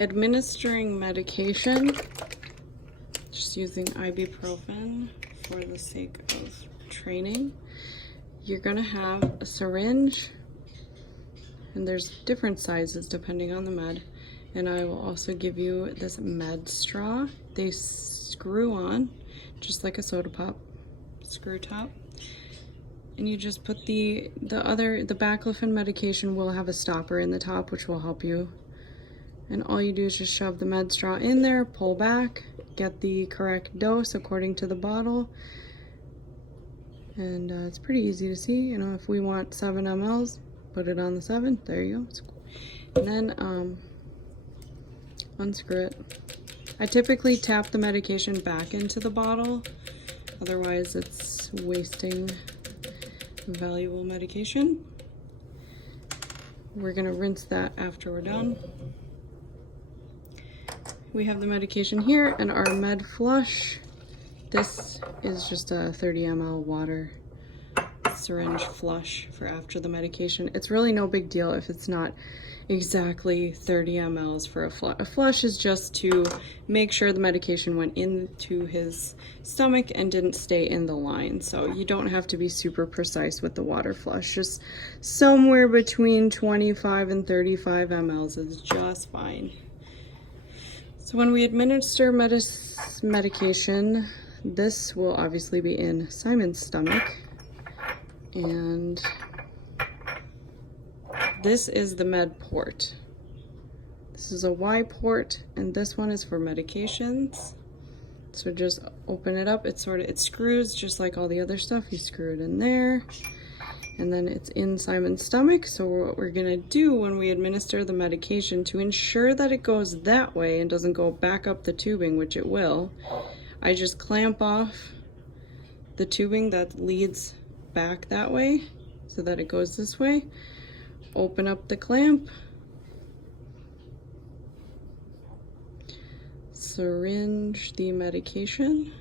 Administering medication, just using ibuprofen for the sake of training. You're gonna have a syringe, and there's different sizes depending on the med. And I will also give you this med straw. They screw on, just like a soda pop, screw top. And you just put the baclofen medication will have a stopper in the top, which will help you. And all you do is just shove the med straw in there, pull back, get the correct dose according to the bottle. And it's pretty easy to see. You know, if we want 7 mLs, put it on the 7. There you go. And then unscrew it. I typically tap the medication back into the bottle. Otherwise, it's wasting valuable medication. We're gonna rinse that after we're done. We have the medication here and our med flush. This is just a 30 ml water syringe flush for after the medication. It's really no big deal if it's not exactly 30 mLs for a flush. A flush is just to make sure the medication went into his stomach and didn't stay in the line. So you don't have to be super precise with the water flush. Just somewhere between 25 and 35 mLs is just fine. So when we administer medication, this will obviously be in Simon's stomach. And this is the med port. This is a Y port, and this one is for medications. So just open it up. It screws just like all the other stuff. You screw it in there, and then it's in Simon's stomach. So what we're gonna do when we administer the medication to ensure that it goes that way and doesn't go back up the tubing, which it will, I just clamp off the tubing that leads back that way so that it goes this way. Open up the clamp, syringe the medication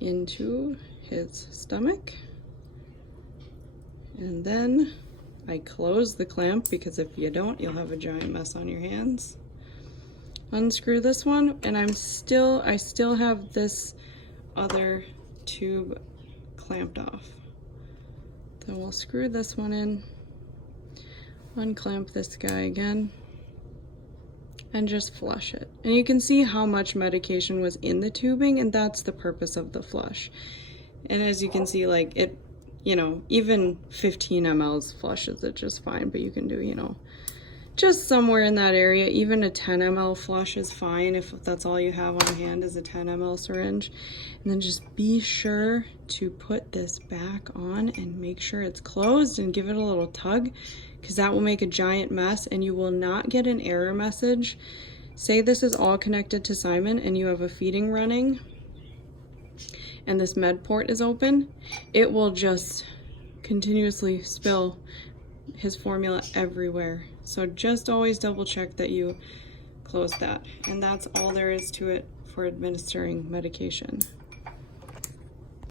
into his stomach, and then I close the clamp, because if you don't, you'll have a giant mess on your hands. Unscrew this one, and I still have this other tube clamped off. Then we'll screw this one in, unclamp this guy again, and just flush it. And you can see how much medication was in the tubing, and that's the purpose of the flush. And as you can see, like it, you know, even 15 mLs flushes it just fine, but you can do, you know, just somewhere in that area. Even a 10 ml flush is fine if that's all you have on hand is a 10 ml syringe. And then just be sure to put this back on and make sure it's closed and give it a little tug, because that will make a giant mess and you will not get an error message. Say this is all connected to Simon and you have a feeding running and this med port is open, it will just continuously spill his formula everywhere. So just always double check that you close that. And that's all there is to it for administering medication.